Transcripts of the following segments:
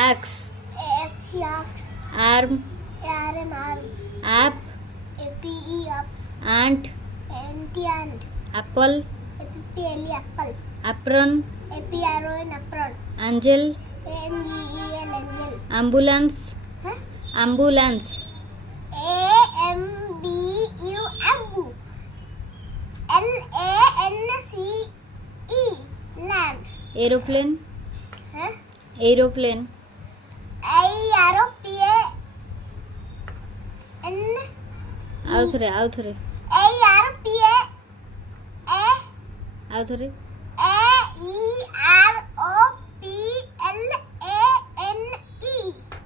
axe, Axe. arm, Arm. app, Ape. ant, Ant. apple, Apple. apron, Apron. angel, Angel. ambulance, Huh? ambulance, Ambu. Lance. Lance. aeroplane, Huh? aeroplane, Aeroplane. ଆଉ ଥରେ Aeroplane.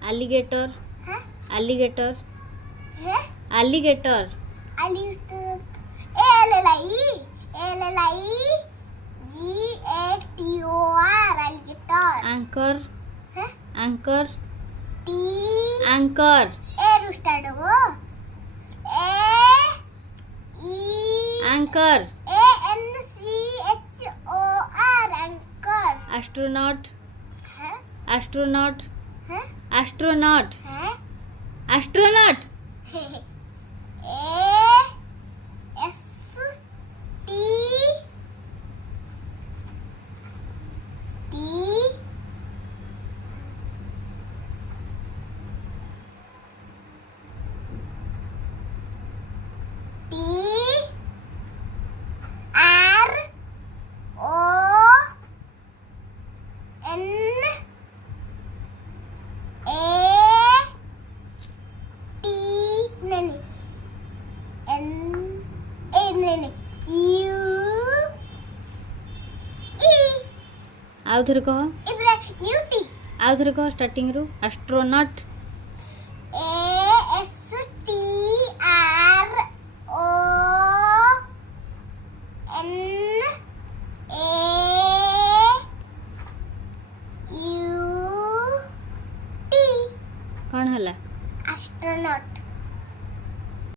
alligator, Huh? alligator, Huh? alligator, Alligator. Alligator. anchor, Huh? anchor, T. anchor, Rooster. E. anchor, Anchor. Anchor. astronaut, Huh? astronaut, Huh? astronaut, Huh? astronaut, S. T. T. T. R. O. N. A. T. N. U. E. ଆଉ ଥରେ କହ, UT. ଆଉ ଥରେ କହ starting ରୁ astronaut, ASTRONAUT. କ'ଣ ହେଲା? Astronaut.